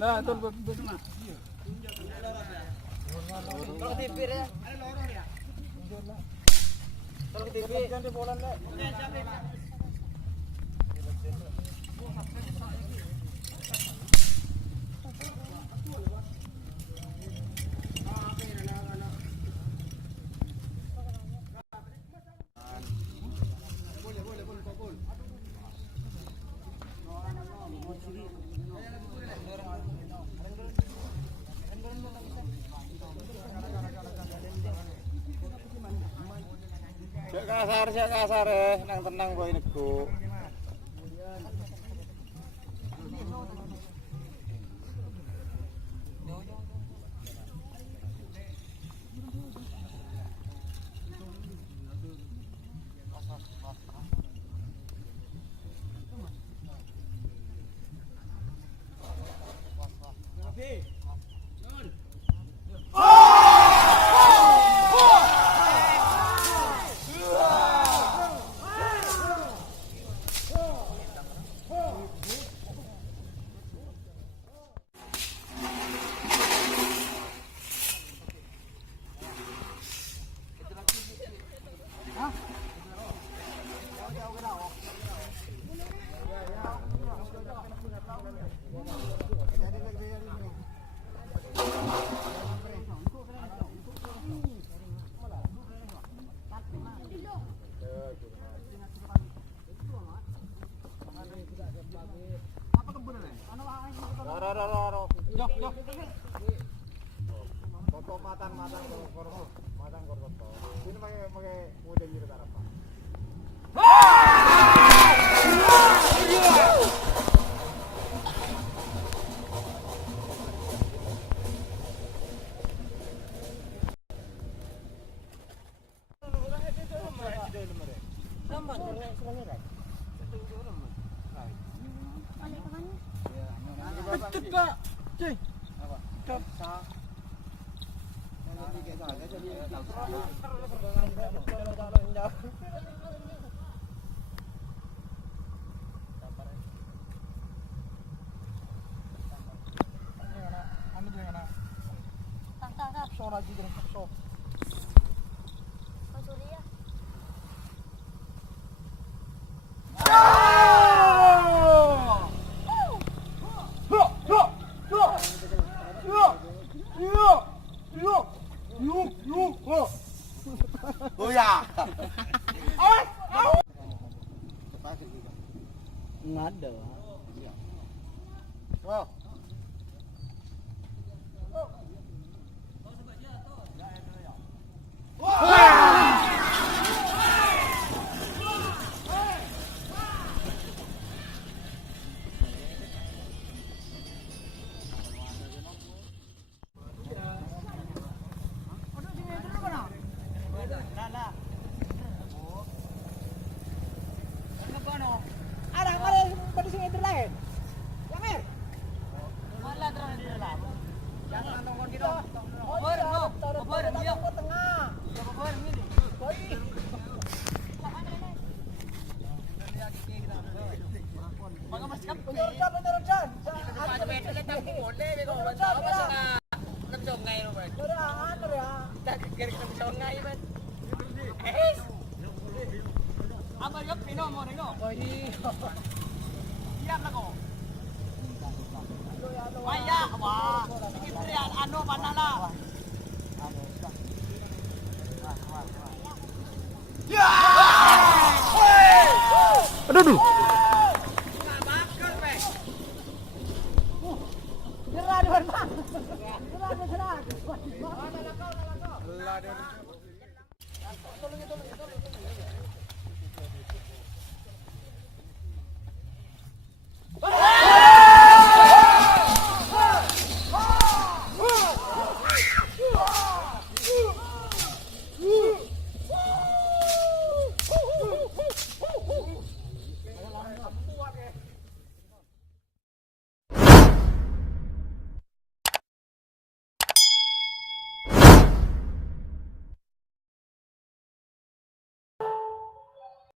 Nah, betul. Kalau TV ya. Kalau TV jangan bola le. Cek kasar nang tenang boy nego. Yo. Foto matang korban. Ini pakai model gitu apa? Betul Pak. Cih. Oh ya. Nggak ada. Wow. Mga mas kampi. Menurut dyan, menurut dyan. Sa Paano ba ito lang mo le bego ba sa ba sa nabsong ngay no ba? ano ya? Dagger ka nabsong ngay ba? Eh. Aba yo pino mo ringo. Iyan ako. Maya wa. Sige ano banala. Aduh, aduh.